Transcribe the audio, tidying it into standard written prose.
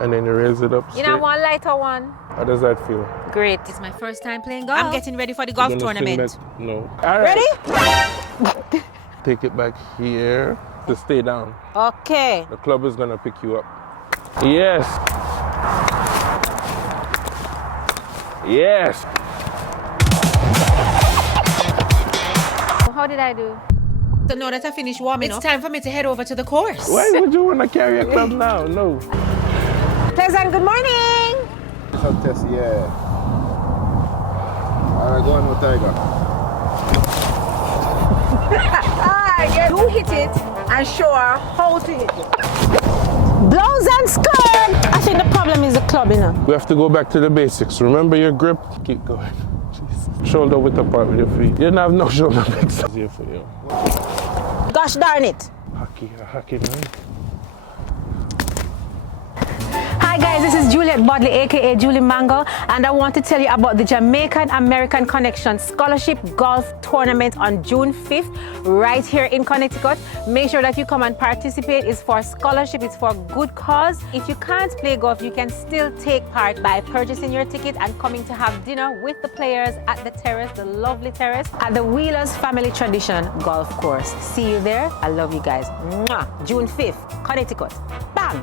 And then you raise it up You straight. know, one lighter one. How does that feel? Great. It's my first time playing golf. I'm getting ready for the You're golf gonna tournament. swing back? No. All right. Ready? Take it back here to stay down. Okay. The club is gonna pick you up. Yes. Yes. How did I do? So now that I finished warming up, it's time for me to head over to the course. Why would you want to carry a club now? No. Pleasant, good morning. Some test, yeah. Alright, go on with Tiger. You hit it and show her how to hit it. Blouse and skirt. I think the problem is the club, you know. We have to go back to the basics. Remember your grip? Keep going. Jesus. Shoulder width apart with your feet. You don't have no shoulder width. It's easier for you. Gosh darn it. Hockey, man. Hi guys, this is Juliet Bodley, aka Julie Mango, and I want to tell you about the Jamaican American Connection Scholarship Golf Tournament on June 5th, right here in Connecticut. Make sure that you come and participate. It's for scholarship, it's for good cause. If you can't play golf, you can still take part by purchasing your ticket and coming to have dinner with the players at the terrace, the lovely terrace, at the Wheelers Family Tradition Golf Course. See you there. I love you guys. Mwah. June 5th, Connecticut. Bam!